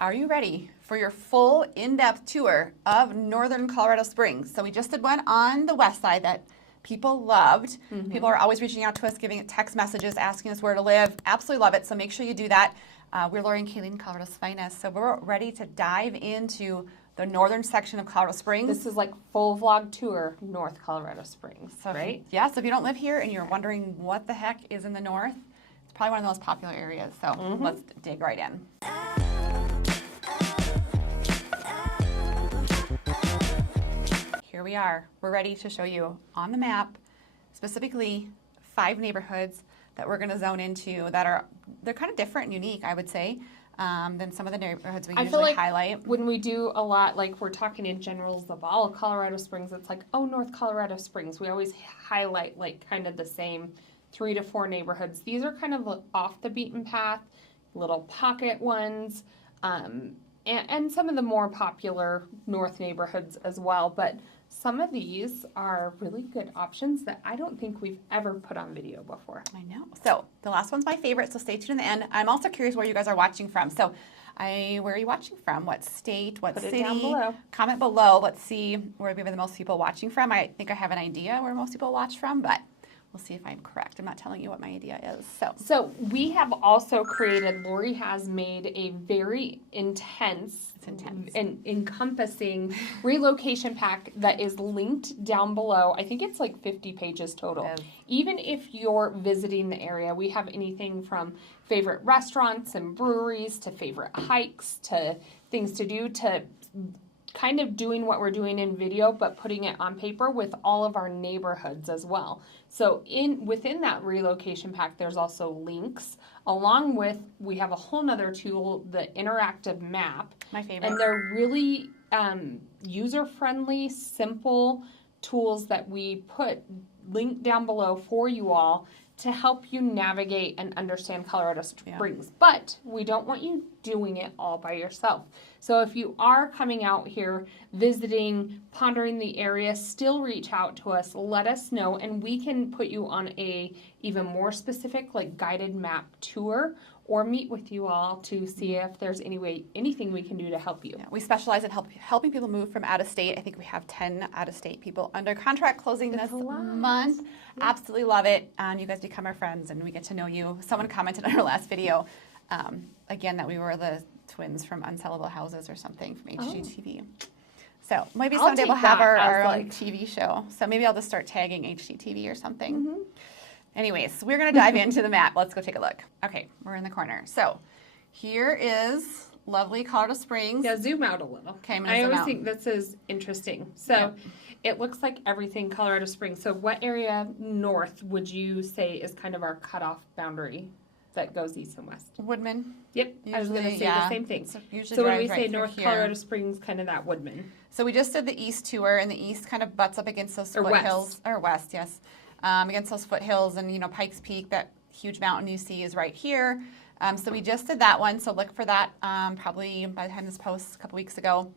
Are you ready for your full in-depth tour of Northern Colorado Springs? So we just did one on the west side that people loved. People are always reaching out to us, giving text messages, asking us where to live. Absolutely love it. So make sure you do that. We're Lori and Kayleen, Colorado's finest. So we're ready to dive into the northern section of Colorado Springs. This is like full vlog tour, North Colorado Springs, So right? Yeah, so if you don't live here and you're wondering what the heck is in the north, it's probably one of the most popular areas. So let's dig right in. Here we are. We're ready to show you on the map, specifically 5 neighborhoods that we're going to zone into that they're kind of different and unique, I would say, than some of the neighborhoods we usually highlight. When we do a lot, like we're talking in generals of all Colorado Springs, it's like, oh, North Colorado Springs. We always highlight like kind of the same 3 to 4 neighborhoods. These are kind of off the beaten path, little pocket ones, and some of the more popular north neighborhoods as well. But some of these are really good options that I don't think we've ever put on video before. I know. So the last one's my favorite, so stay tuned in the end. I'm also curious where you guys are watching from. So where are you watching from? What state? What city? Put it down below. Comment below. Let's see where we have the most people watching from. I think I have an idea where most people watch from, but we'll see if I'm correct. I'm not telling you what my idea is. So we have also created, Lori has made a very intense and encompassing relocation pack that is linked down below. I think it's like 50 pages total. Yes. Even if you're visiting the area, we have anything from favorite restaurants and breweries to favorite hikes to things to do to kind of doing what we're doing in video, but putting it on paper with all of our neighborhoods as well. So within that relocation pack, there's also links, along with, we have a whole nother tool, the interactive map. My favorite. And they're really user-friendly, simple tools that we put linked down below for you all to help you navigate and understand Colorado Springs. Yeah. But we don't want you doing it all by yourself. So if you are coming out here, visiting, pondering the area, still reach out to us, let us know, and we can put you on a even more specific, like guided map tour, or meet with you all to see if there's anything we can do to help you. Yeah, we specialize in helping people move from out of state. I think we have 10 out of state people under contract closing this month. Yeah. Absolutely love it. You guys become our friends and we get to know you. Someone commented on our last video, again, that we were the twins from Unsellable Houses or something from HGTV. So maybe someday we'll have our own TV show. So maybe I'll just start tagging HGTV or something. Anyways, we're going to dive into the map. Let's go take a look. Okay, we're in the corner. So here is lovely Colorado Springs. Yeah, zoom out a little. Okay, I'm going to zoom out. I always think this is interesting. So it looks like everything Colorado Springs. So what area north would you say is kind of our cutoff boundary that goes east and west? Woodman. Yep, usually, I was going to say the same thing. So when we say North Colorado Springs, kind of that Woodman. So we just did the east tour, and the east kind of butts up against those foothills. Or west, yes. Against those foothills, and Pikes Peak, that huge mountain you see is right here. So we just did that one, so look for that probably by the time this posts a couple weeks ago,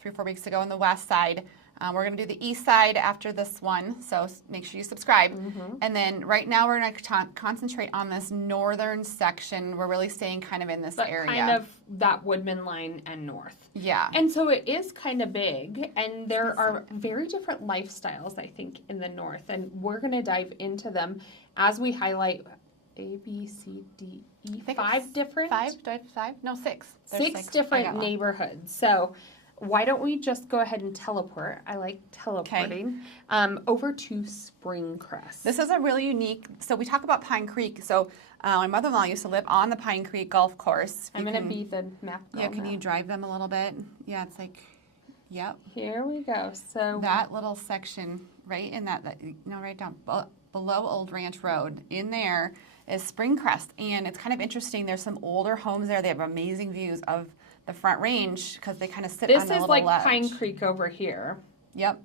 3 or 4 weeks ago on the west side. We're going to do the east side after this one, so make sure you subscribe. And then right now we're going to concentrate on this northern section. We're really staying kind of in this area. Kind of that Woodman line and north. Yeah. And so it is kind of big, and there are very different lifestyles, I think, in the north. And we're going to dive into them as we highlight A, B, C, D, E, 5 different? 5? No, 6. There's 6 different neighborhoods. So why don't we just go ahead and teleport? I like teleporting over to Springcrest. This is a really unique, so we talk about Pine Creek. So my mother-in-law used to live on the Pine Creek golf course. I'm going to be the map girl. Yeah, can you drive them a little bit? Yeah, it's like, yep. Here we go. So that little section right in that right down below Old Ranch Road, in there is Springcrest. And it's kind of interesting. There's some older homes there. They have amazing views of the Front Range because they kind of sit on a little ledge. This is like Pine Creek over here. Yep.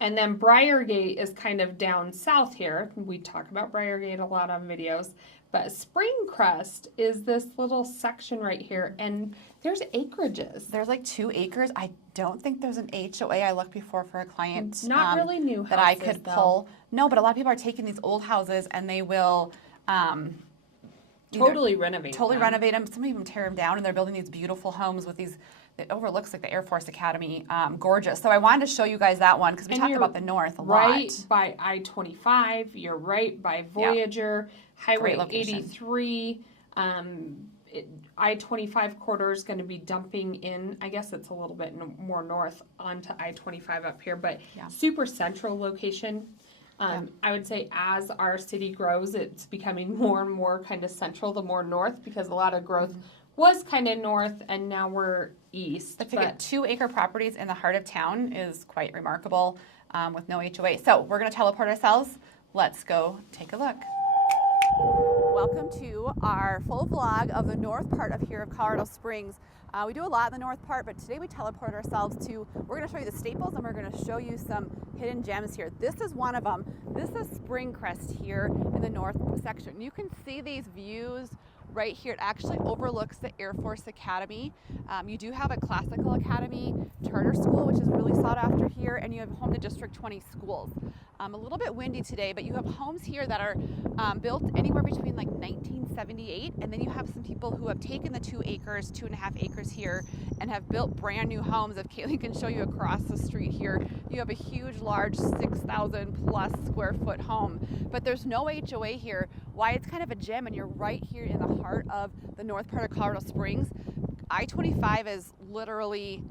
And then Briargate is kind of down south here. We talk about Briargate a lot on videos. But Springcrest is this little section right here, and there's acreages. There's like 2 acres. I don't think there's an HOA. I looked before for a client. Not really new houses, that I could pull. No, but a lot of people are taking these old houses and they will Totally renovate them. Renovate them. Some even tear them down, and they're building these beautiful homes with these. It overlooks like the Air Force Academy. Gorgeous. So I wanted to show you guys that one because we talked about the north a lot. Right by I-25. You're right by Voyager, Highway 83. I-25 corridor is going to be dumping in. I guess it's a little bit more north onto I-25 up here, but super central location. I would say as our city grows, it's becoming more and more kind of central, the more north, because a lot of growth was kind of north, and now we're east. But to get 2-acre properties in the heart of town is quite remarkable with no HOA. So we're going to teleport ourselves. Let's go take a look. Welcome to our full vlog of the north part of Colorado Springs. We do a lot in the north part, but today we teleport ourselves to, we're going to show you the staples and we're going to show you some hidden gems here. This is one of them. This is Springcrest here in the north section. You can see these views right here. It actually overlooks the Air Force Academy. You do have a classical academy charter school, which is really sought after here, and you have home to District 20 schools. A little bit windy today, but you have homes here that are built anywhere between like 1978, and then you have some people who have taken the 2.5 acres here and have built brand new homes. If Kaylee can show you across the street here, you have a huge, large 6,000 plus square foot home, but there's no HOA here. Why it's kind of a gem, and you're right here in the heart of the north part of Colorado Springs. I-25 is literally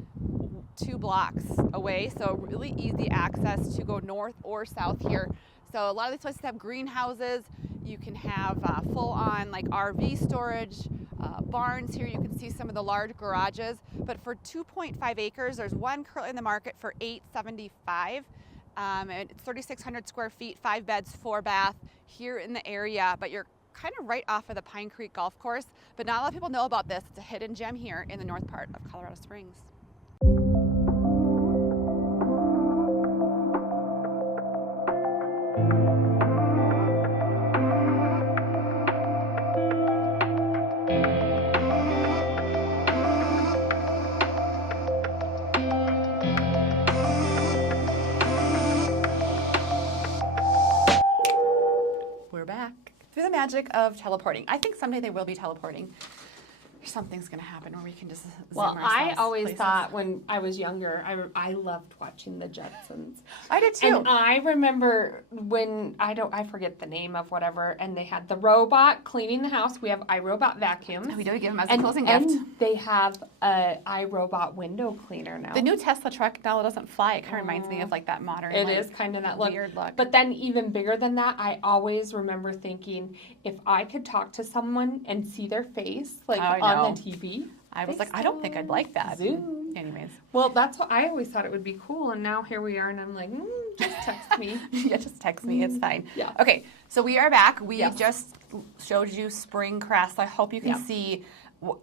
2 blocks away, so really easy access to go north or south here. So a lot of these places have greenhouses. You can have full-on like RV storage, barns here. You can see some of the large garages. But for 2.5 acres, there's one currently in the market for $875. And it's 3,600 square feet, 5 beds, 4 bath here in the area. But you're kind of right off of the Pine Creek Golf Course. But not a lot of people know about this. It's a hidden gem here in the north part of Colorado Springs. We're back through the magic of teleporting. I think someday they will be teleporting. Something's going to happen where we can just zoom ourselves I always places. thought when I was younger, I loved watching the Jetsons. I did too. And I remember when, I forget the name of whatever, and they had the robot cleaning the house. We have iRobot vacuums. We do give them as a closing gift. And they have a iRobot window cleaner now. The new Tesla truck now doesn't fly. It kind of reminds me of like that modern, It is kind of that look. Weird look. But then even bigger than that, I always remember thinking, if I could talk to someone and see their face, like on the TV. I was like, I don't think I'd like that. Zoom. Anyways. Well, that's what I always thought it would be cool, and now here we are, and I'm like, just text me. Yeah, just text me. It's fine. Yeah. Okay, so we are back. We just showed you Springcrest. I hope you can see.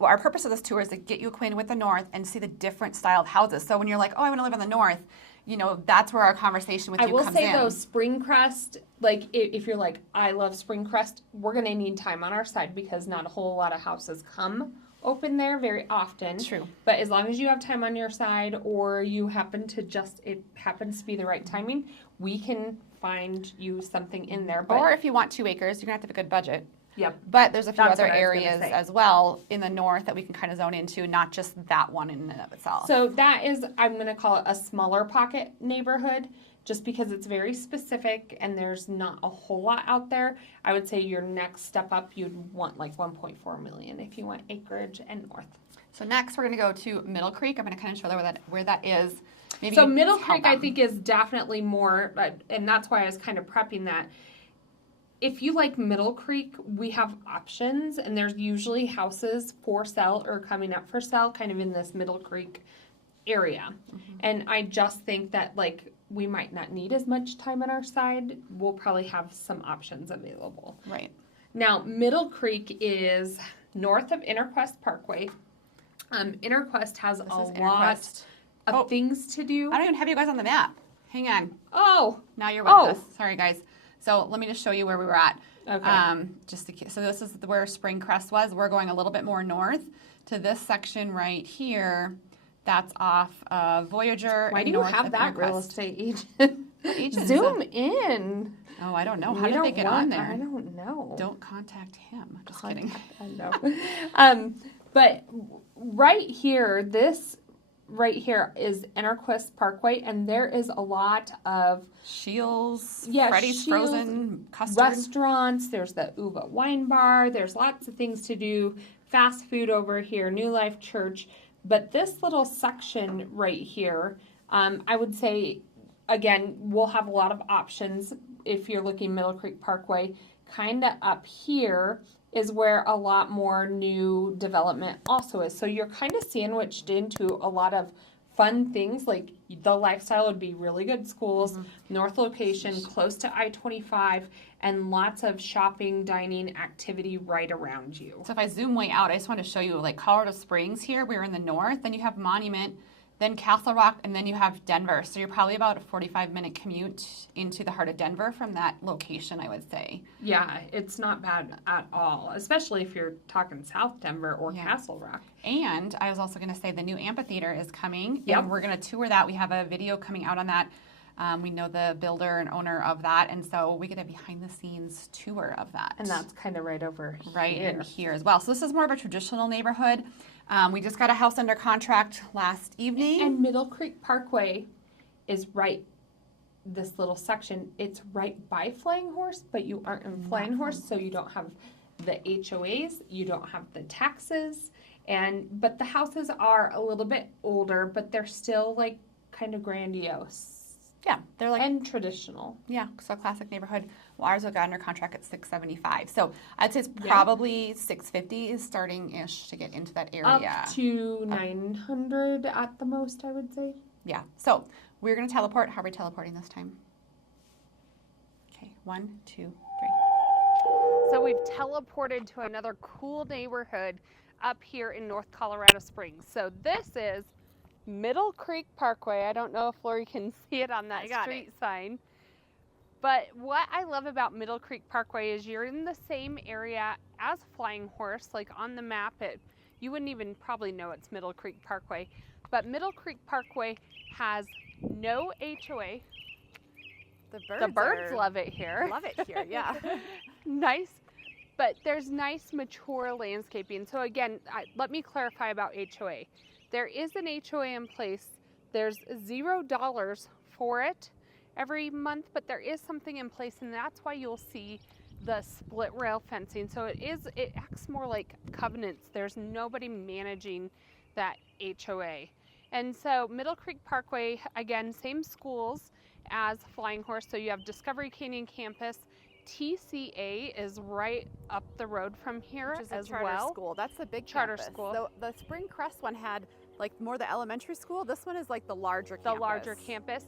Our purpose of this tour is to get you acquainted with the north and see the different styled houses. So when you're like, oh, I want to live in the north, you know, that's where our conversation with you comes in. I will say, though, Springcrest, like, if you're like, I love Springcrest, we're going to need time on our side because not a whole lot of houses come open there very often. True. But as long as you have time on your side or you happen to it happens to be the right timing, we can find you something in there. But, or if you want 2 acres, you're going to have to have a good budget. Yep. But there's a few other areas as well in the north that we can kind of zone into, not just that one in and of itself. So that is, I'm going to call it a smaller pocket neighborhood, just because it's very specific and there's not a whole lot out there. I would say your next step up, you'd want like 1.4 million if you want acreage and north. So next we're going to go to Middle Creek. I'm going to kind of show where that is. Maybe so Middle Creek, I think, is definitely more, and that's why I was kind of prepping that. If you like Middle Creek, we have options, and there's usually houses for sale or coming up for sale kind of in this Middle Creek area. Mm-hmm. And I just think that, like, we might not need as much time on our side. We'll probably have some options available. Right. Now, Middle Creek is north of Interquest Parkway. Interquest has a lot of things to do. I don't even have you guys on the map. Hang on. Oh. Now you're with us. Sorry, guys. So let me just show you where we were at. Okay. So this is where Springcrest was. We're going a little bit more north to this section right here. That's off Voyager. Why do you have that real estate agent? What agent is Zoom that? in. Oh, I don't know. How We did they don't get want- on there? I don't know. Don't contact him. Just kidding. I know. But right here, this right here is Enterquist Parkway, and there is a lot of Shields, Yeah, Freddy's Shields, Frozen Custard. restaurants. There's the Uva Wine Bar. There's lots of things to do. Fast food over here, New Life Church. But this little section right here, I would say, again, we'll have a lot of options if you're looking Middle Creek Parkway. Kind of up here is where a lot more new development also is. So you're kind of sandwiched into a lot of fun things, like the lifestyle would be really good schools, north location, close to I-25, and lots of shopping, dining, activity right around you. So if I zoom way out, I just want to show you like Colorado Springs here. We're in the north. Then you have Monument, then Castle Rock, and then you have Denver. So you're probably about a 45-minute commute into the heart of Denver from that location, I would say. Yeah, it's not bad at all, especially if you're talking South Denver or Yeah. Castle Rock. And I was also going to say the new amphitheater is coming. Yep. And we're going to tour that. We have a video coming out on that. We know the builder and owner of that. And so we get a behind-the-scenes tour of that. And that's kind of right over right here. in here as well. So this is more of a traditional neighborhood. We just got a house under contract last evening. And Middle Creek Parkway is right, this little section, it's right by Flying Horse, but you aren't in Flying Horse, so you don't have the HOAs, you don't have the taxes, but the houses are a little bit older, but they're still like kind of grandiose. yeah, they're like And traditional. yeah, so classic neighborhood. Well, ours got under contract at $675. So I'd say it's Yeah. probably $650 is starting-ish to get into that area. Up to 900 at the most, I would say. Yeah. So we're gonna teleport. How are we teleporting this time? Okay, 1, 2, 3. So we've teleported to another cool neighborhood up here in North Colorado Springs. So this is Middle Creek Parkway. I don't know if Lori can see it on that street sign. But what I love about Middle Creek Parkway is you're in the same area as Flying Horse. Like on the map, you wouldn't even probably know it's Middle Creek Parkway. But Middle Creek Parkway has no HOA. The birds love it here. Love it here, yeah. Nice, but there's nice mature landscaping. So again, let me clarify about HOA. There is an HOA in place. There's $0 for it every month, but there is something in place, and that's why you'll see the split rail fencing. So it acts more like covenants. There's nobody managing that HOA. And so Middle Creek Parkway, again, same schools as Flying Horse. So you have Discovery Canyon Campus. TCA is right up the road from here Which is a as charter well. school. That's the big Charter campus. school. The Spring Crest one had like more the elementary school. This one is like the larger The campus. larger campus.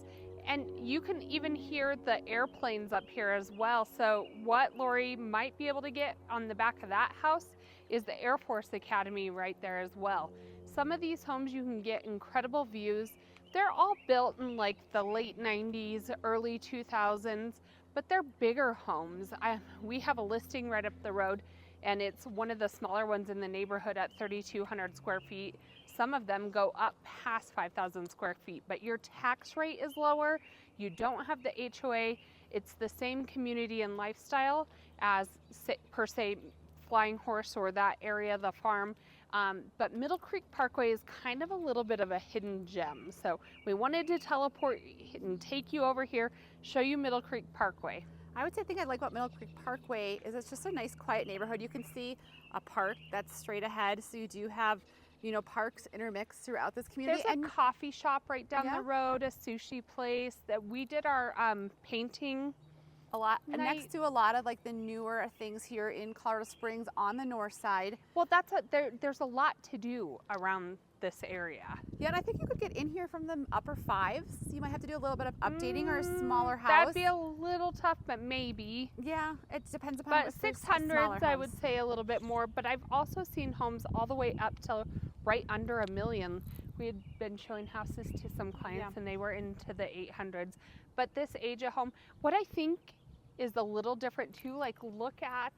And you can even hear the airplanes up here as well. So what Lori might be able to get on the back of that house is the Air Force Academy right there as well. Some of these homes you can get incredible views. They're all built in like the late 90s, early 2000s, but they're bigger homes. We have a listing right up the road, and it's one of the smaller ones in the neighborhood at 3,200 square feet. Some of them go up past 5,000 square feet, but your tax rate is lower. You don't have the HOA. It's the same community and lifestyle as per se Flying Horse or that area, the farm. But Middle Creek Parkway is kind of a little bit of a hidden gem. So we wanted to teleport and take you over here, show you Middle Creek Parkway. I would say the thing I like about Middle Creek Parkway is it's just a nice quiet neighborhood. You can see a park that's straight ahead. So you do have, you know, parks intermixed throughout this community. There's a coffee shop right down Yeah. the road, a sushi place that we did our painting. a lot night. next to a lot of like the newer things here in Colorado Springs on the north side. Well, there's a lot to do around this area. Yeah, and I think you could get in here from the upper fives. You might have to do a little bit of updating or a Mm, smaller house. That'd be a little tough, but maybe. Yeah, it depends upon. But if there's 600s, smaller I would homes. say a little bit more. But I've also seen homes all the way up to right under $1 million. We had been showing houses to some clients, and they were into the 800s. But this age of home, what I think is a little different too. Like, look at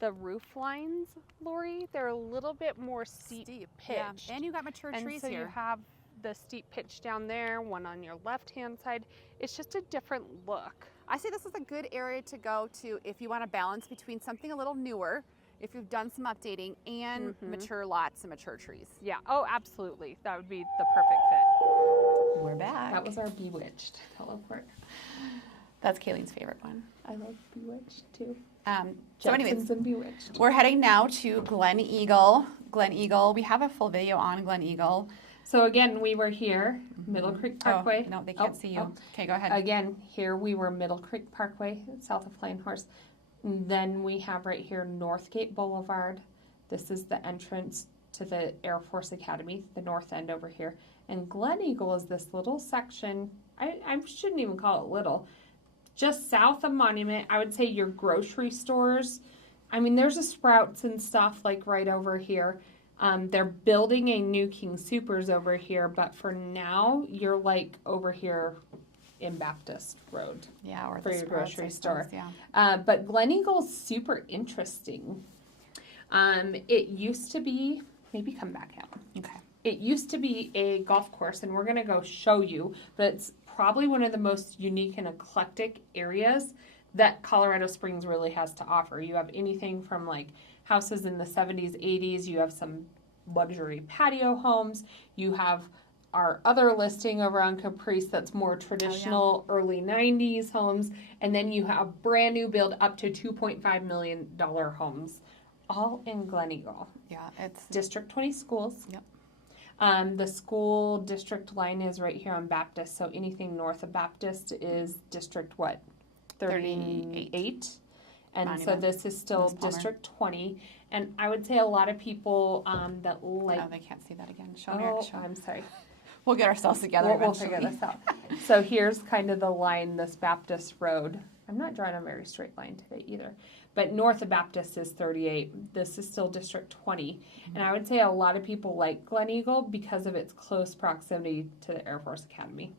the roof lines, Lori, they're a little bit more steep pitched. Yeah. And you got mature And trees so here. you have the steep pitch down there, one on your left-hand side. It's just a different look. I say this is a good area to go to if you want to balance between something a little newer, if you've done some updating, and mature lots and mature trees. Yeah, oh, absolutely. That would be the perfect fit. We're back. That was our Bewitched teleport. That's Kayleen's favorite one. I love Bewitched too. So anyways, Jetsons and Bewitched. we're heading now to Gleneagle. Gleneagle, we have a full video on Gleneagle. So again, we were here, Middle Creek Parkway. Oh, no, they can't see you. Okay, go ahead. Again, here we were Middle Creek Parkway, south of Flying Horse. And then we have right here NorthGate Boulevard. This is the entrance to the Air Force Academy, the north end over here. And Gleneagle is this little section, I shouldn't even call it little, just south of Monument. I would say your grocery stores. I mean, there's a Sprouts and stuff like right over here. They're building a new King Soopers over here, but for now, you're like over here in Baptist Road. Yeah, or for the your Sprouts, grocery I store. suppose, yeah. But Gleneagle's super interesting. It used to be, maybe come back out. Okay. It used to be a golf course, and we're going to go show you, but it's probably one of the most unique and eclectic areas that Colorado Springs really has to offer. You have anything from like houses in the 70s, 80s, you have some luxury patio homes, you have our other listing over on Caprice that's more traditional early 90s homes, and then you have brand new build up to $2.5 million homes, all in Gleneagle. Yeah, it's District 20 schools. Yep. The school district line is right here on Baptist, so anything north of Baptist is District what? 38. And so Monument. this is still Miss Palmer. District 20. And I would say a lot of people that like... oh, they can't see that again. Show Oh, show. I'm sorry. We'll get ourselves together We'll eventually. figure this out. So here's kind of the line, this Baptist Road. I'm not drawing a very straight line today either. But north of Baptist is 38. This is still District 20. And I would say a lot of people like Gleneagle because of its close proximity to the Air Force Academy.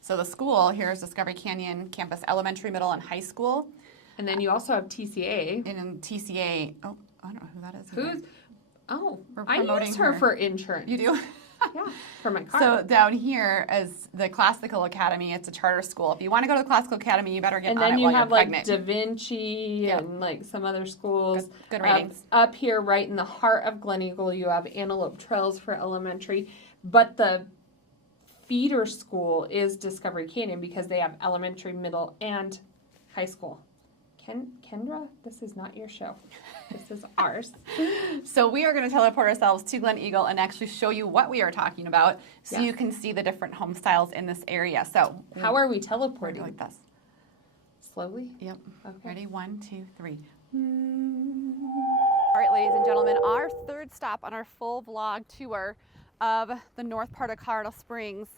So the school here is Discovery Canyon Campus Elementary, Middle, and High School. And then you also have TCA. And in TCA, oh, I don't know who that is. Who's, oh, We're I promoting use her her. for insurance. You do? Yeah, for my car. So down here is the Classical Academy. It's a charter school. If you want to go to the Classical Academy, you better get and on then it you while have you're like pregnant. Da Vinci and like some other schools. Good ratings. Up here, right in the heart of Gleneagle, you have Antelope Trails for elementary, but the feeder school is Discovery Canyon because they have elementary, middle, and high school. Kendra, this is not your show. This is ours. So we are going to teleport ourselves to Gleneagle and actually show you what we are talking about so Yeah. you can see the different home styles in this area. So How are we we're doing teleporting? like this. Slowly? Yep. Okay. Ready? 1, 2, 3. All right, ladies and gentlemen, our third stop on our full vlog tour of the north part of Colorado Springs.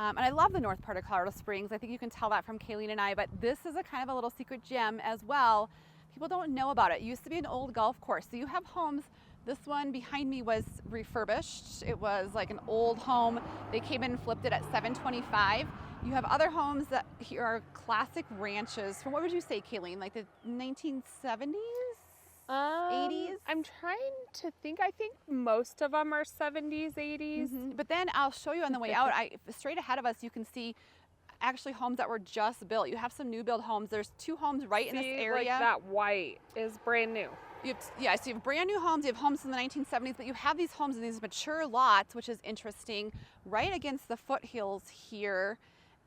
And I love the north part of Colorado Springs. I think you can tell that from Kayleen and I, but this is a kind of a little secret gem as well. People don't know about it. It used to be an old golf course. So you have homes. This one behind me was refurbished. It was like an old home. They came in and flipped it at $725. You have other homes that here are classic ranches from, what would you say, Kayleen, like the 1970s? 80s? I'm trying to think. I think most of them are 70s, 80s. But then I'll show you on the way out, straight ahead of us, you can see actually homes that were just built. You have some new build homes. There's 2 homes right in this See, area. like that white is brand new. You have, yeah, so you have brand new homes. You have homes from the 1970s, but you have these homes in these mature lots, which is interesting, right against the foothills here.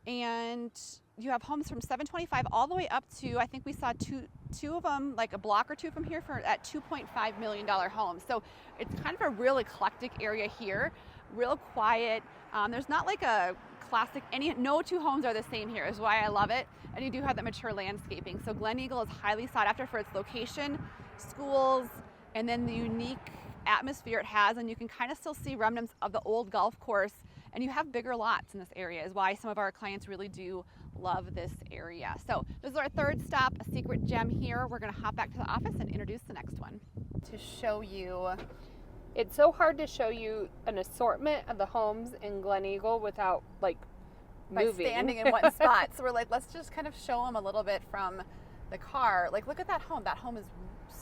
And you have homes from $725 all the way up to, I think we saw two of them, like a block or two from here, at $2.5 million homes. So it's kind of a real eclectic area here, real quiet. There's not like a classic, no 2 homes are the same here, is why I love it. And you do have that mature landscaping. So Gleneagle is highly sought after for its location, schools, and then the unique atmosphere it has. And you can kind of still see remnants of the old golf course. And you have bigger lots in this area, is why some of our clients really do love this area. So this is our third stop, a secret gem here. We're gonna hop back to the office and introduce the next one. To show you, It's so hard to show you an assortment of the homes in Gleneagle without like by moving. standing in one spot. So we're like, let's just kind of show them a little bit from the car. Like, look at that home. That home is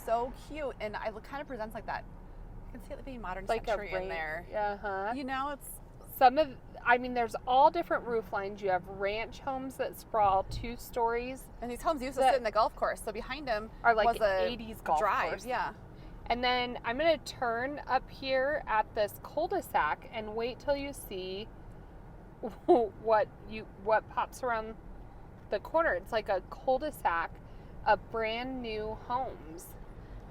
so cute, and it kind of presents like that. You can see it being modern Like century a in there. Uh-huh. You know, it's There's all different roof lines. You have ranch homes that sprawl 2 stories. and these homes used to sit in the golf course. So behind them Are like was an a 80s golf drive. course. Yeah. And then I'm going to turn up here at this cul-de-sac and wait till you see what pops around the corner. It's like a cul-de-sac of brand new homes.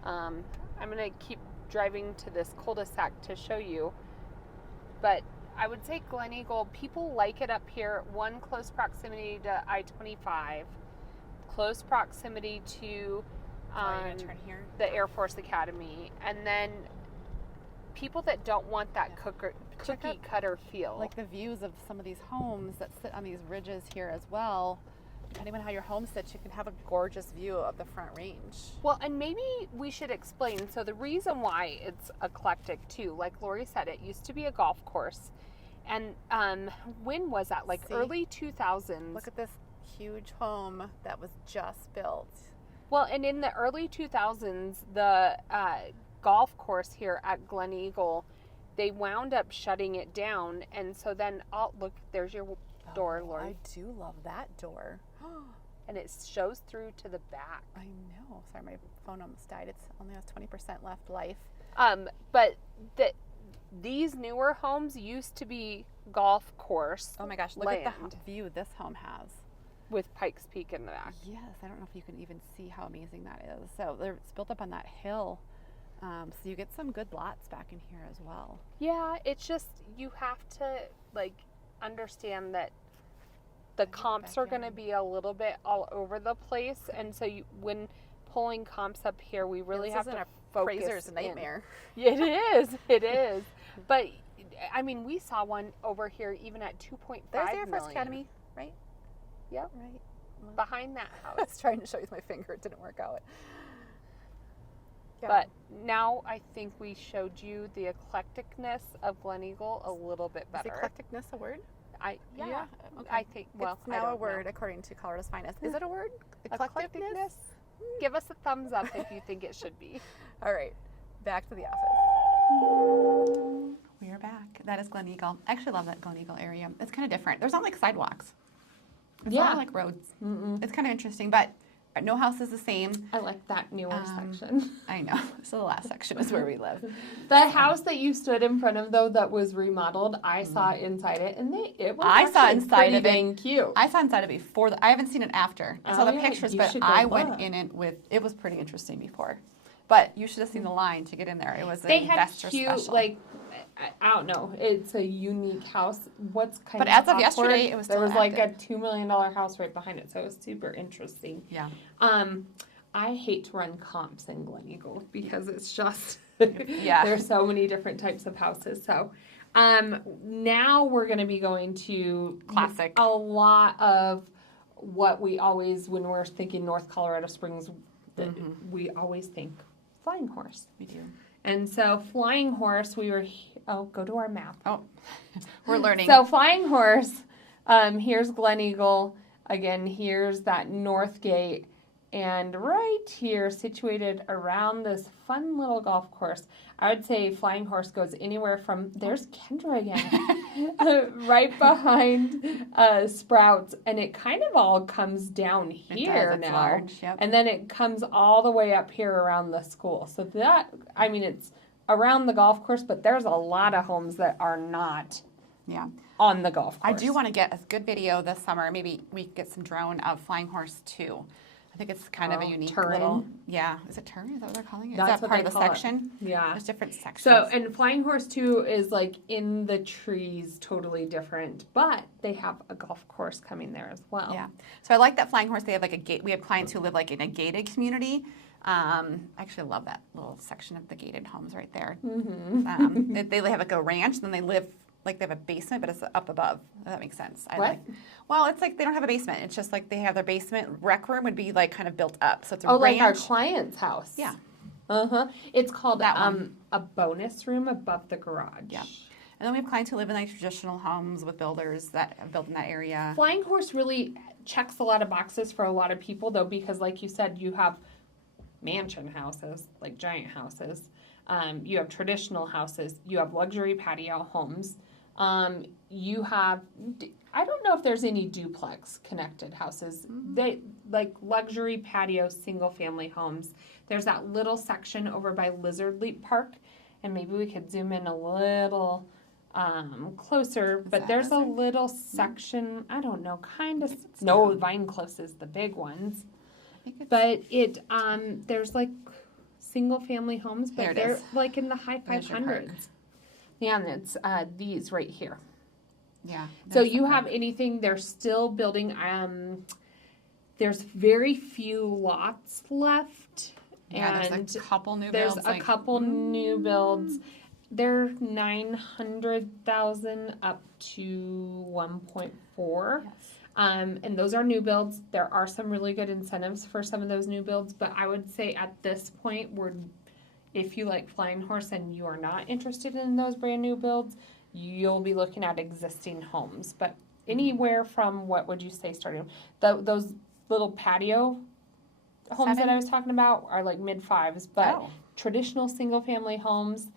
I'm going to keep driving to this cul-de-sac to show you. But I would say Gleneagle, people like it up here. One, close proximity to I-25, close proximity to Turn here. the Air Force Academy, and then people that don't want that cookie cutter feel. Like the views of some of these homes that sit on these ridges here as well. Depending on how your home sits, you can have a gorgeous view of the Front Range. Well, and maybe we should explain. So the reason why it's eclectic too, like Lori said, it used to be a golf course. And when was that? Like early 2000s. Look at this huge home that was just built. Well, and in the early 2000s, the golf course here at Gleneagle, they wound up shutting it down. And so then, look, there's your door, Lori. I do love that door. And it shows through to the back. I know. Sorry, my phone almost died. It only has 20% left life. But these newer homes used to be golf course. Oh my gosh, look at the view this home has. With Pikes Peak in the back. Yes, I don't know if you can even see how amazing that is. So it's built up on that hill. So you get some good lots back in here as well. Yeah, it's just, you have to understand that the comps are going to be a little bit all over the place. And so when pulling comps up here, we really have to focus. Appraiser's nightmare. It is. It is. But I mean, we saw one over here even at 2.5 There's the Air Force million. Academy, right? Yep. Right. Well, Behind that I house. was trying to show you with my finger. It didn't work out. Yeah. But now I think we showed you the eclecticness of Gleneagle a little bit better. Is eclecticness a word? Yeah. Okay. I think, well, it's now a word according to Colorado's Finest. Is it a word? Eclecticness? Give us a thumbs up if you think it should be. All right. Back to the office. We are back. That is Gleneagle. I actually love that Gleneagle area. It's kind of different. There's not like sidewalks. It's not like roads. Mm-mm. It's kind of interesting, but no house is the same. I like that newer section. I know. So the last section is where we live. The house that you stood in front of, though, that was remodeled, I saw inside it, and it was I saw actually inside pretty of it. dang cute. I saw inside of it before. I haven't seen it after. I saw the yeah, pictures, you but should go I look. went in it with. It was pretty interesting before. But you should have seen the line to get in there. It was an They had investor cute, special. I don't know. It's a unique house. What's kind But of as of awkward, yesterday, it was there still was like active. a $2 million house right behind it, so it was super interesting. Yeah. I hate to run comps in Gleneagle because it's just Yeah. there's so many different types of houses. So now we're going to be going to Classic. a lot of what we always, when we're thinking North Colorado Springs, we always think Flying Horse. We do. And so Flying Horse, go to our map. Oh, we're learning. So Flying Horse, here's Gleneagle. Again, here's that NorthGate. And right here, situated around this fun little golf course, I would say Flying Horse goes anywhere from, there's Kendra again, right behind Sprouts. And it kind of all comes down here It's now. large, yep. And then it comes all the way up here around the school. So that, I mean, it's around the golf course, but there's a lot of homes that are not on the golf course. I do want to get a good video this summer. Maybe we could get some drone of Flying Horse 2. I think it's kind of a unique little. Yeah. Is it Turin? Is that what they're calling it? That's Is that what part they of the call it. section? Yeah. There's different sections. So, and Flying Horse 2 is like in the trees, totally different, but they have a golf course coming there as well. Yeah. So I like that Flying Horse. They have like a gate. We have clients who live like in a gated community. I actually love that little section of the gated homes right there. Mm-hmm. They have like a ranch, and then they live like they have a basement, but it's up above. If that makes sense. Well, it's like they don't have a basement. It's just like they have their basement. Rec room would be like kind of built up. So it's a ranch. Like our client's house. Yeah. It's called That one. a bonus room above the garage. Yeah. And then we have clients who live in like traditional homes with builders that have built in that area. Flying Horse really checks a lot of boxes for a lot of people, though, because like you said, you have mansion houses, like giant houses. You have traditional houses. You have luxury patio homes. You have, I don't know if there's any duplex connected houses. They like luxury patio single family homes. There's that little section over by Lizard Leap Park, and maybe we could zoom in a little closer, but there's a little section, I don't know, kind of, no, Vine Close is the big ones. But there's like single family homes, but they're like in the high 500s. Yeah, and it's these right here. Yeah. So you have anything, they're still building, there's very few lots left. Yeah, and there's a couple new builds. There's a couple new builds. They're 900,000 up to 1.4. Yes. And those are new builds. There are some really good incentives for some of those new builds, but I would say at this point, if you like Flying Horse and you are not interested in those brand new builds, you'll be looking at existing homes. But anywhere from, what would you say, starting those little patio homes that I was talking about are like mid-5s, but traditional single-family homes,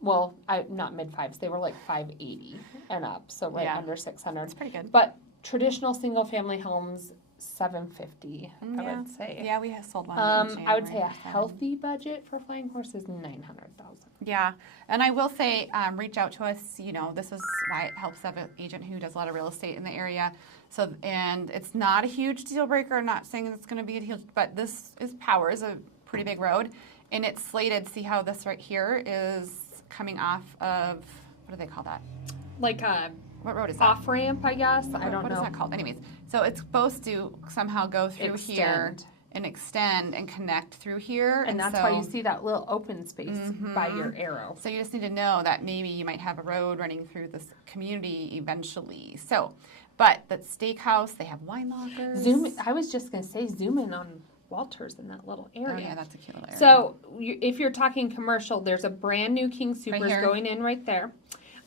well, not mid-5s, they were like 580 and up, so under 600. That's pretty good. But traditional single-family homes, 750, I would say. Yeah, we have sold one. I would say a healthy budget for Flying Horse is 900,000. Yeah, and I will say, reach out to us. You know, this is why it helps to have an agent who does a lot of real estate in the area. So, and it's not a huge deal breaker. I'm not saying it's going to be a huge, but this is Powers, a pretty big road, and it's slated. See how this right here is coming off of, what do they call that? Like a what road is that? Off ramp, I guess. I don't know. What is that called? Anyways, so it's supposed to somehow go through here and extend and connect through here. And that's why you see that little open space by your arrow. So you just need to know that maybe you might have a road running through this community eventually. So, but that steakhouse, they have wine lockers. I was just going to say, zoom in on Walters in that little area. Oh, yeah, that's a cute little area. So if you're talking commercial, there's a brand new King Soopers going in right there.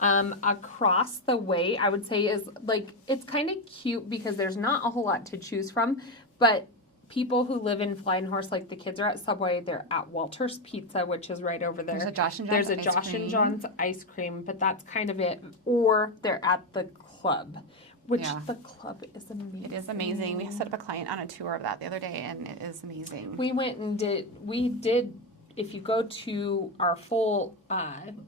Across the way, I would say is like, it's kind of cute because there's not a whole lot to choose from, but people who live in Flying Horse, like the kids are at Subway, they're at Walter's Pizza, which is right over there. There's a Josh and John's ice cream, but that's kind of it. Or they're at the club, which the club is amazing. It is amazing. We set up a client on a tour of that the other day, and it is amazing. We went and did. If you go to our full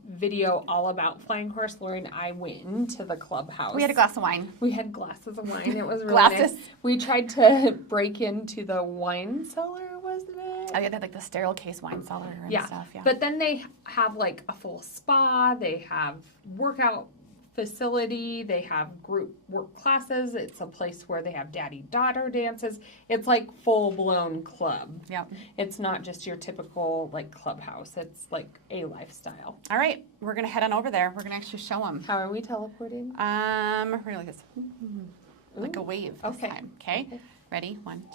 video all about Flying Horse, Lori and I went into the clubhouse. We had a glass of wine. We had glasses of wine. It was really nice. We tried to break into the wine cellar, wasn't it? Oh, yeah, they had like the sterile case wine cellar and stuff. Yeah. But then they have like a full spa. They have workout facility. They have group work classes. It's a place where they have daddy-daughter dances. It's like full-blown club. Yep. It's not just your typical like clubhouse. It's like a lifestyle. All right, we're gonna head on over there. We're gonna actually show them. How are we teleporting? We're gonna like this, like a wave this time. Okay. Ready? 1, 2,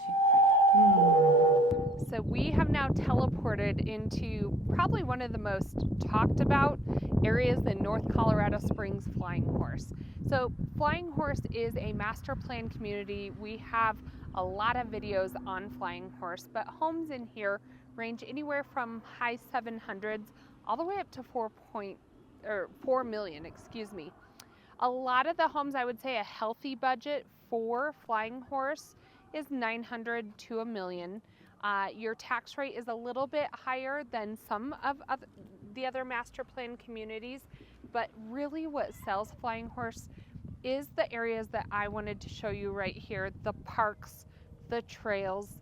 3. So we have now teleported into probably one of the most talked about areas in North Colorado Springs, Flying Horse. So Flying Horse is a master plan community. We have a lot of videos on Flying Horse, but homes in here range anywhere from high 700s all the way up to 4 million, excuse me. A lot of the homes, I would say a healthy budget for Flying Horse is 900 to $1 million. Your tax rate is a little bit higher than some of the other master plan communities, but really what sells Flying Horse is the areas that I wanted to show you right here, the parks, the trails,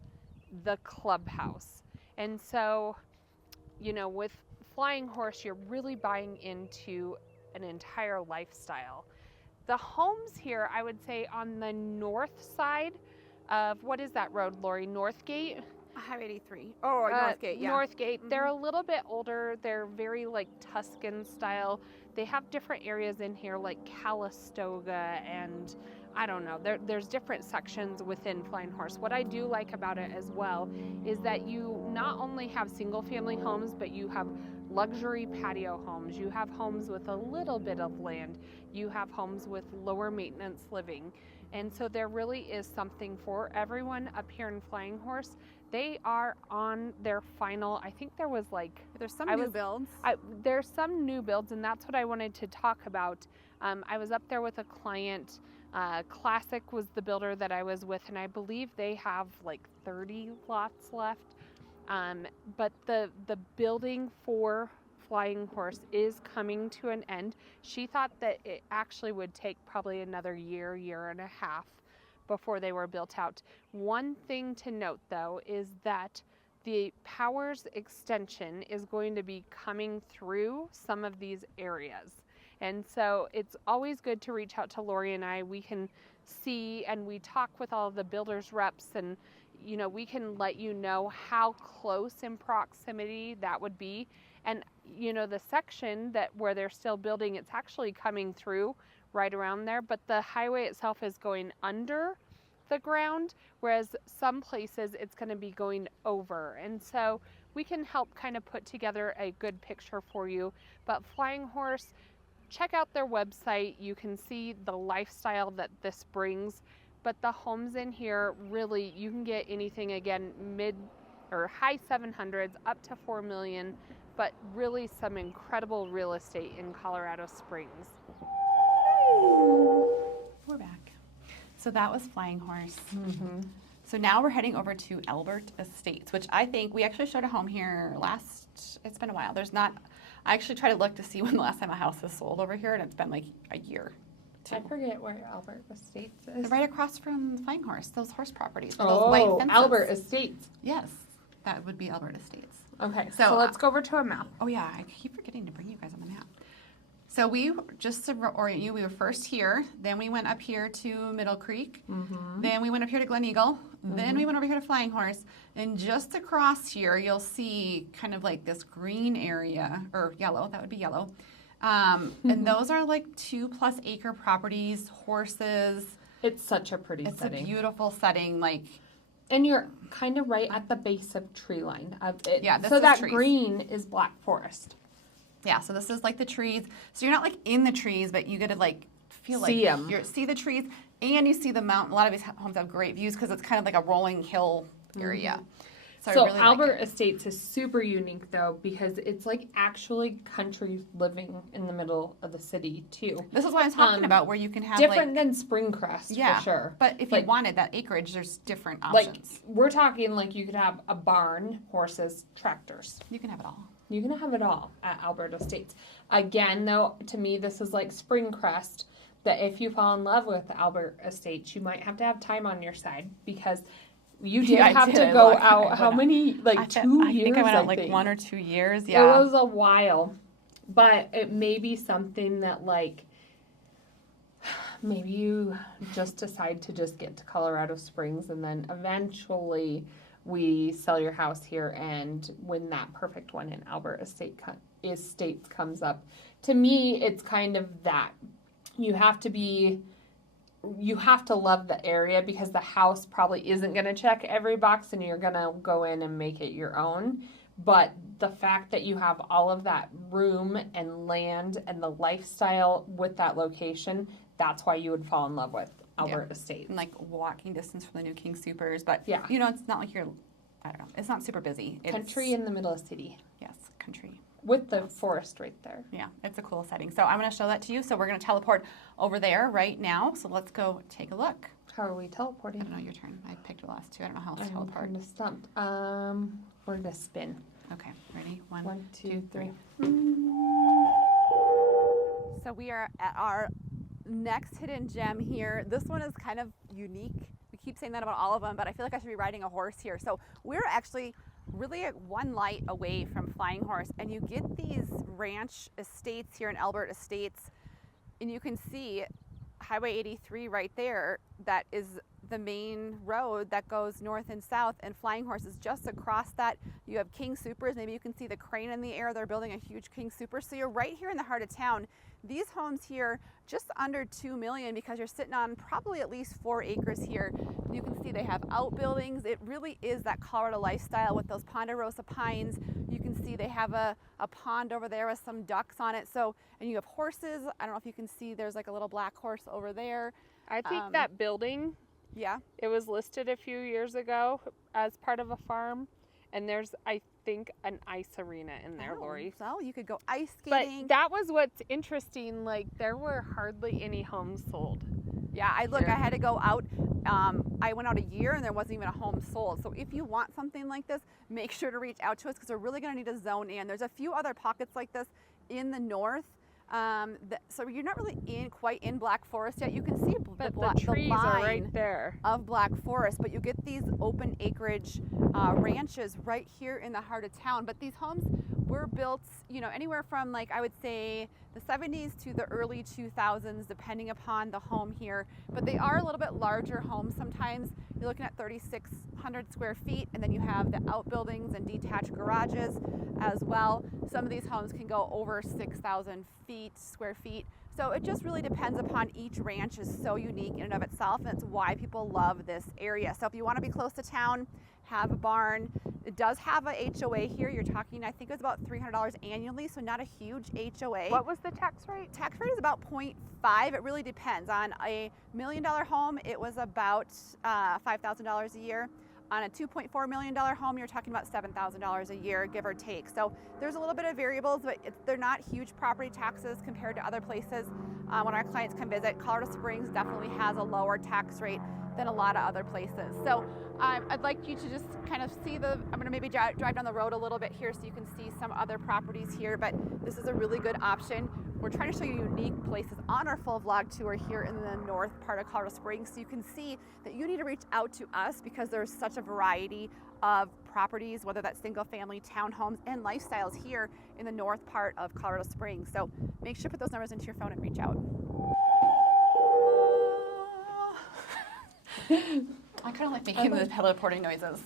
the clubhouse. And so, you know, with Flying Horse, you're really buying into an entire lifestyle. The homes here, I would say on the north side of, what is that road, Lori? NorthGate? Highway 83. Oh, NorthGate, yeah. NorthGate. They're a little bit older. They're very like Tuscan style. They have different areas in here like Calistoga and I don't know. There's different sections within Flying Horse. What I do like about it as well is that you not only have single family homes, but you have luxury patio homes, you have homes with a little bit of land, you have homes with lower maintenance living. And so there really is something for everyone up here in Flying Horse. They are on their final, I think there was like, There's some new builds. there's some new builds, and that's what I wanted to talk about. I was up there with a client. Classic was the builder that I was with, and I believe they have like 30 lots left. But the building for Flying Horse is coming to an end. She thought that it actually would take probably another year and a half before they were built out. One thing to note though is that the Powers extension is going to be coming through some of these areas. And so it's always good to reach out to Lori and I. We can see and we talk with all of the builders reps, and we can let you know how close in proximity that would be. And the section where they're still building, it's actually coming through right around there, but the highway itself is going under the ground, whereas some places it's going to be going over. And so we can help kind of put together a good picture for you. But Flying Horse, check out their website. You can see the lifestyle that this brings. But the homes in here, really, you can get anything, again, mid or high 700s up to 4 million, but really some incredible real estate in Colorado Springs. We're back. So that was Flying Horse. Mm-hmm. So now we're heading over to Albert Estates, which I think we actually showed a home here it's been a while. I actually tried to look to see when the last time a house was sold over here, and it's been like a year. I forget where Albert Estates is. They're right across from Flying Horse, those horse properties. Those white fences. Albert Estates. Yes, that would be Albert Estates. Okay, so let's go over to a map. Oh yeah, I keep forgetting to bring you guys on the map. So just to orient you, we were first here, then we went up here to Middle Creek, then we went up here to Gleneagle, then we went over here to Flying Horse, and just across here you'll see kind of like this green area, or yellow, that would be yellow. And those are like 2+ acre properties, horses. It's such a pretty setting. It's a beautiful setting, and you're kind of right at the base of tree line of it. Yeah, this so is that trees. green is black forest. Yeah, so this is like the trees. So you're not like in the trees, but you get to feel See like 'em. you see the trees and you see the mountain. A lot of these homes have great views because it's kind of like a rolling hill area. I really Albert like it. Estates is super unique though because it's like actually country living in the middle of the city too. This is what I'm talking about, where you can have different than Springcrest for sure. But if you wanted that acreage, there's different options. We're talking you could have a barn, horses, tractors. You can have it all. You can have it all at Albert Estates. Again, though, to me, this is like Springcrest, that if you fall in love with Albert Estates, you might have to have time on your side because you did have to go out, how many, 2 years, I think I went out 1 or 2 years, yeah. It was a while, but it may be something that, maybe you just decide to just get to Colorado Springs and then eventually we sell your house here, and when that perfect one in Albert Estates comes up, to me, it's kind of that. You have to love the area because the house probably isn't going to check every box and you're going to go in and make it your own. But the fact that you have all of that room and land and the lifestyle with that location, that's why you would fall in love with Albert Estates. And walking distance from the new King Supers, but yeah, it's not like it's not super busy. Country in the middle of the city. Yes, country. With the forest right there. Yeah, it's a cool setting. So I'm going to show that to you. So we're going to teleport over there right now. So let's go take a look. How are we teleporting? I don't know, your turn. I picked the last two. I don't know how else to teleport. I'm kind of stumped. We're going to spin. Okay, ready? 1, 2, 3. So we are at our next hidden gem here. This one is kind of unique. We keep saying that about all of them, but I feel like I should be riding a horse here. So we're actually really one light away from Flying Horse, and you get these ranch estates here in Albert Estates, and you can see Highway 83 right there. That is the main road that goes north and south, and Flying Horse is just across that. You have King Supers. Maybe you can see the crane in the air. They're building a huge King Super. So you're right here in the heart of town. These homes here, just under 2 million, because you're sitting on probably at least 4 acres here. You can see they have outbuildings. It really is that Colorado lifestyle with those ponderosa pines. You can see they have a pond over there with some ducks on it. So, and you have horses. I don't know if you can see, there's like a little black horse over there. I think that building, Yeah. it was listed a few years ago as part of a farm, and there's, I think, an ice arena in there, Lori. So you could go ice But skating. that was what's interesting. Like, there were hardly any homes sold. Yeah, I had to go out. I went out a year and there wasn't even a home sold. So if you want something like this, make sure to reach out to us, because we're really going to need a zone in. There's a few other pockets like this in the north. So you're not really quite in Black Forest yet. You can see But the trees line are right there. of Black Forest, but you get these open acreage ranches right here in the heart of town. But these homes were built, anywhere from, like, I would say the 70s to the early 2000s, depending upon the home here. But they are a little bit larger homes sometimes. You're looking at 3,600 square feet, and then you have the outbuildings and detached garages as well. Some of these homes can go over 6,000 square feet. So it just really depends upon each ranch. Is so unique in and of itself, and it's why people love this area. So if you want to be close to town, have a barn. It does have a HOA here. You're talking, I think it was about $300 annually, so not a huge HOA. What was the tax rate? Tax rate is about 0.5. It really depends. On a $1 million home, it was about $5,000 a year. On a $2.4 million home, you're talking about $7,000 a year, give or take. So there's a little bit of variables, but they're not huge property taxes compared to other places. When our clients come visit, Colorado Springs definitely has a lower tax rate than a lot of other places. So I'd like you to just kind of see I'm going to maybe drive down the road a little bit here so you can see some other properties here, but this is a really good option. We're trying to show you unique places on our full vlog tour here in the north part of Colorado Springs, so you can see that you need to reach out to us because there's such a variety of properties, whether that's single family, townhomes, and lifestyles here in the north part of Colorado Springs. So make sure to put those numbers into your phone and reach out. I kind of like making the teleporting noises.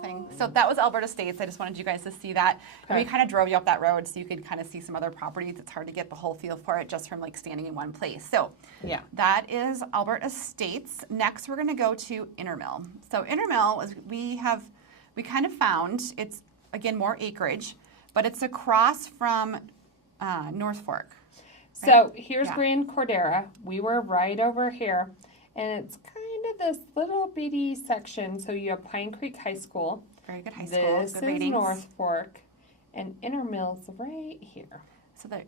Thing. So that was Alberta Estates. I just wanted you guys to see that. And we kind of drove you up that road so you could kind of see some other properties. It's hard to get the whole feel for it just from like standing in one place. So Yeah. that is Alberta Estates. Next, we're going to go to Intermill. So Intermill is we kind of found it's again more acreage, but it's across from North Fork. So Right? here's Yeah. Grand Cordera. We were right over here, and it's kind of this little bitty section. So you have Pine Creek High School. Very good high school. This good is ratings. North Fork, and Intermill's right here.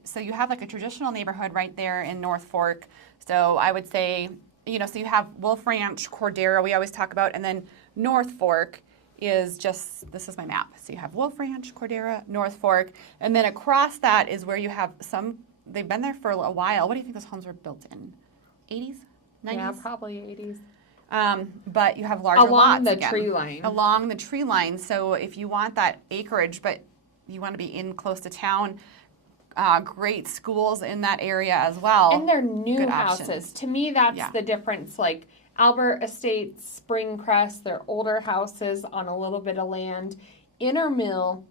So you have like a traditional neighborhood right there in North Fork. So I would say, so you have Wolf Ranch, Cordera, we always talk about, and then North Fork is just, this is my map. So you have Wolf Ranch, Cordera, North Fork, and then across that is where you have they've been there for a while. What do you think those homes were built in? 80s? 90s? Yeah, probably 80s. But you have larger lots Along the again. tree line. Along the tree line. So if you want that acreage, but you want to be in close to town, great schools in that area as well. And they're new Good houses. options. To me, that's Yeah. the difference. Like Albert Estates, Springcrest, they're older houses on a little bit of land. Intermill,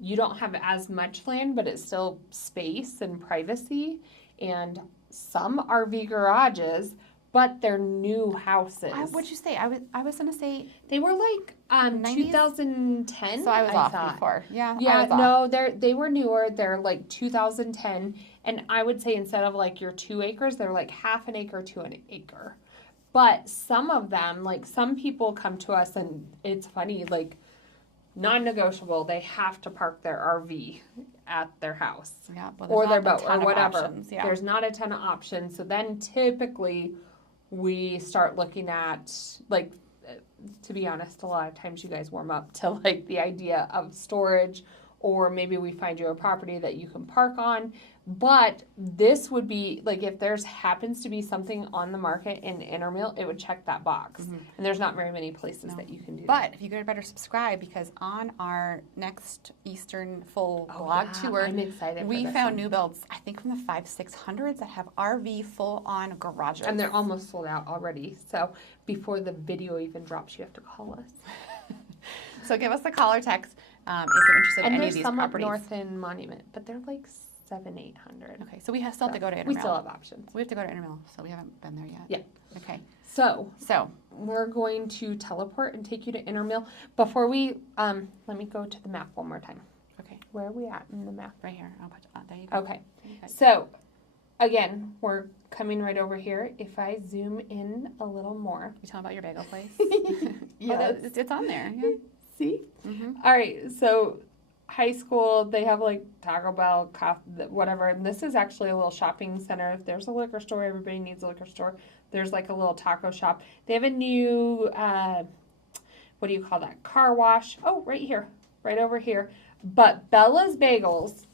you don't have as much land, but it's still space and privacy. And some RV garages, but they're new houses. What'd you say? I was gonna say. They were like 90s? 2010. So I was off thought. before. Yeah. Yeah, I was off. no, they were newer. They're like 2010, and I would say instead of like your 2 acres, they're like half an acre to an acre. But some of them, like some people come to us, and it's funny, like non-negotiable. They have to park their RV at their house Yeah, well, or their there's not a boat ton or of whatever. options, yeah. There's not a ton of options. So then typically we start looking at, like, to be honest, a lot of times you guys warm up to like the idea of storage, or maybe we find you a property that you can park on. But this would be, like, if there's happens to be something on the market in Intermill, it would check that box. And there's not very many places that you can do that. But if you could better subscribe, because on our next Eastern full vlog tour, I'm excited we for this found one. new builds, I think from the 500-600s that have RV full-on garages. And they're almost sold out already. So before the video even drops, you have to call us. So give us a call or text if you're interested in And any of there's these some up properties. north in Monument, but they're like 700-800. Okay, so we still have to go to Intermill. We still have options. We have to go to Intermill, so we haven't been there yet. Yeah. Okay. So So we're going to teleport and take you to Intermill. Before we, let me go to the map one more time. okay, Where are we at in the map? right here. I'll put there you go. Okay. Okay. So again, we're coming right over here. If I zoom in a little more. You tell them about your bagel place. Yes. Oh, it's on there. Yeah. See? Mm-hmm. All right. So high school, they have like Taco Bell, whatever. And this is actually a little shopping center. There's a liquor store. Everybody needs a liquor store. There's like a little taco shop. They have a new, what do you call that? Car wash. Oh, right here. Right over here. But Bella's Bagels.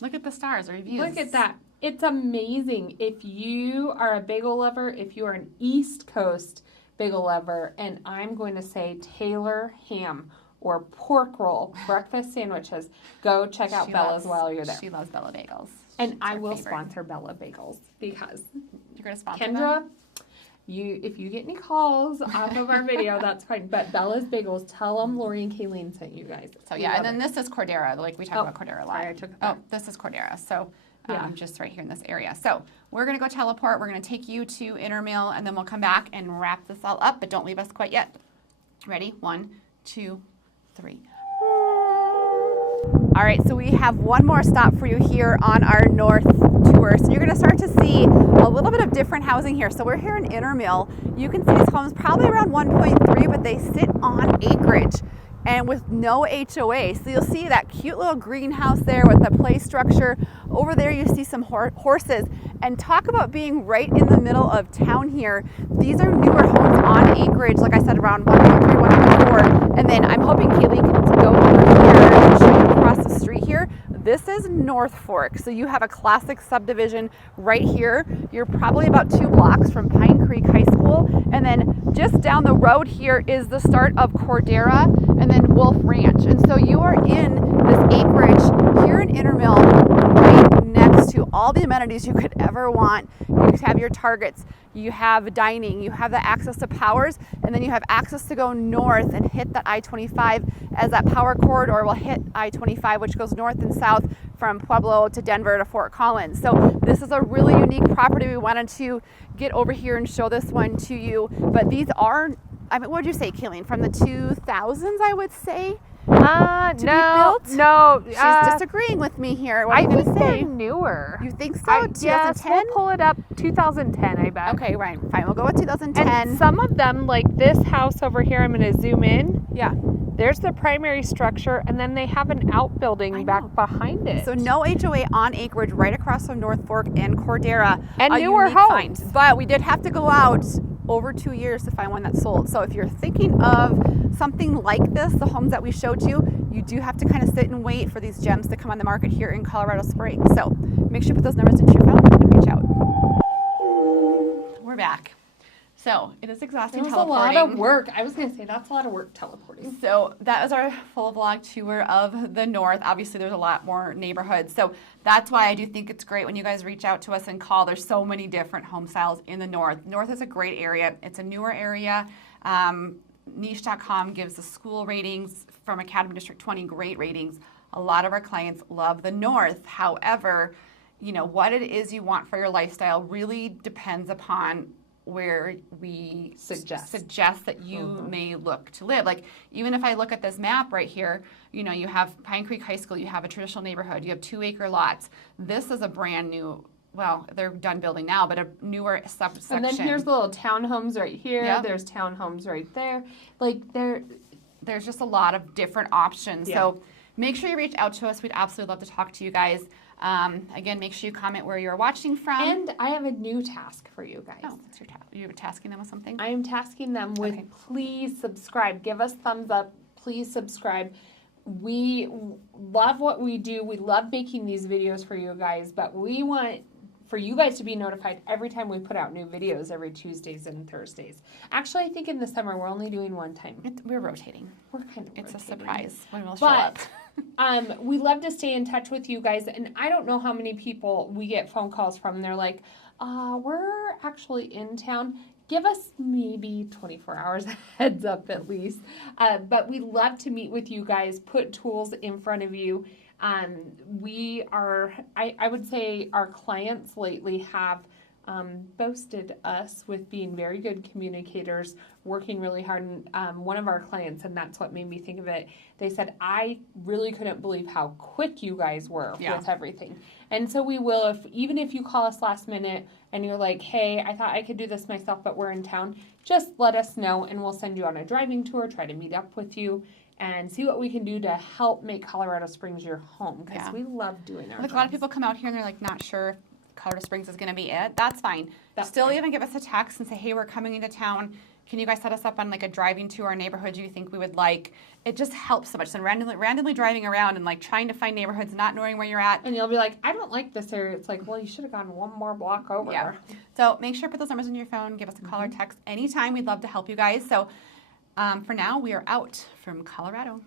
Look at the stars, the reviews. Look at that. It's amazing. If you are a bagel lover, if you are an East Coast bagel lover, and I'm going to say Taylor ham or pork roll breakfast sandwiches, go check out She Bella's loves- while you're there. She loves Bella Bagels. And She's I our will favorite. sponsor Bella Bagels because You're going to sponsor them? Kendra, if you get any calls off of our video, that's fine. But Bella's Bagels, tell them Lori and Kayleen sent you guys. So We yeah, and love then it. this is Cordera. Like we talk Oh, about Cordera a lot. sorry, I took it Oh, back. this is Cordera. So Yeah. just right here in this area. So we're gonna go teleport. We're gonna take you to Intermill, and then we'll come back and wrap this all up. But don't leave us quite yet. Ready? 1, 2, 3. All right, so we have one more stop for you here on our north tour. So you're going to start to see a little bit of different housing here. So we're here in Intermill. You can see these homes probably around 1.3, but they sit on acreage and with no HOA. So you'll see that cute little greenhouse there with the play structure. Over there you see some horses. And talk about being right in the middle of town here. These are newer homes on acreage, like I said, around 1.3, 1.4. And then I'm hoping Kayleen can go over here and show you across the street here. This is North Fork. So you have a classic subdivision right here. You're probably about 2 blocks from Pine Creek High School. And then just down the road here is the start of Cordera and then Wolf Ranch. And so you are in this acreage here in Intermill, right next to all the amenities you could ever want. You have your Targets, you have dining, you have the access to Powers, and then you have access to go north and hit that I-25 as that power corridor will hit I-25, which goes north and south from Pueblo to Denver to Fort Collins. So this is a really unique property. We wanted to get over here and show this one to you. But these are, I mean, what would you say, Kayleen? From the 2000s, I would say? To be built? No. She's disagreeing with me here. What are I you going think to say? they're newer. You think so? Yes, 2010? we'll pull it up. 2010, I bet. Okay, right. Fine. We'll go with 2010. And some of them, like this house over here, I'm going to zoom in. Yeah. There's the primary structure, and then they have an outbuilding I back know. behind it. So no HOA on acreage right across from North Fork and Cordera. And A newer unique homes. find. But we did have to go out over 2 years to find one that sold. So if you're thinking of something like this, the homes that we showed you, you do have to kind of sit and wait for these gems to come on the market here in Colorado Springs. So make sure you put those numbers into your phone and reach out. We're back. So it is exhausting That was a teleporting. lot of work. I was going to say that's a lot of work teleporting. So that was our full vlog tour of the north. Obviously, there's a lot more neighborhoods. So that's why I do think it's great when you guys reach out to us and call. There's so many different home styles in the north. North is a great area. It's a newer area. Niche.com gives the school ratings from Academy District 20 great ratings. A lot of our clients love the north. However, you know, what it is you want for your lifestyle really depends upon where we suggest that you may look to live. Like, even if I look at this map right here, you know, you have Pine Creek High School, you have a traditional neighborhood, you have 2-acre lots. This is a brand new, well, they're done building now, but a newer subsection. And then here's the little townhomes right here. Yep. There's townhomes right there. Like there's just a lot of different options. Yeah. So make sure you reach out to us. We'd absolutely love to talk to you guys. Again, make sure you comment where you're watching from. And I have a new task for you guys. Oh, what's your task? You're tasking them with something? I am tasking them with Okay. please subscribe. Give us thumbs up. Please subscribe. We love what we do. We love making these videos for you guys, but we want for you guys to be notified every time we put out new videos every Tuesdays and Thursdays. Actually, I think in the summer we're only doing one time. We're rotating. We're kind of It's rotating. a surprise when we'll show up. We love to stay in touch with you guys, and I don't know how many people we get phone calls from. They're like, we're actually in town. Give us maybe 24 hours heads up at least. But we love to meet with you guys, put tools in front of you. We are, I would say our clients lately have boasted us with being very good communicators, working really hard. And one of our clients, and that's what made me think of it, they said, I really couldn't believe how quick you guys were with everything. And so we will, even if you call us last minute and you're like, hey, I thought I could do this myself, but we're in town, just let us know and we'll send you on a driving tour, try to meet up with you and see what we can do to help make Colorado Springs your home, because we love doing our Like, a lot of people come out here and they're like not sure if Colorado Springs is going to be it. That's fine. Still even give us a text and say, hey, we're coming into town. Can you guys set us up on like a driving tour or neighborhood you think we would like? It just helps so much than randomly driving around and like trying to find neighborhoods, not knowing where you're at. And you'll be like, I don't like this area. It's like, well, you should have gone one more block over. Yeah. So make sure to put those numbers in your phone. Give us a call or text anytime. We'd love to help you guys. So for now, we are out from Colorado.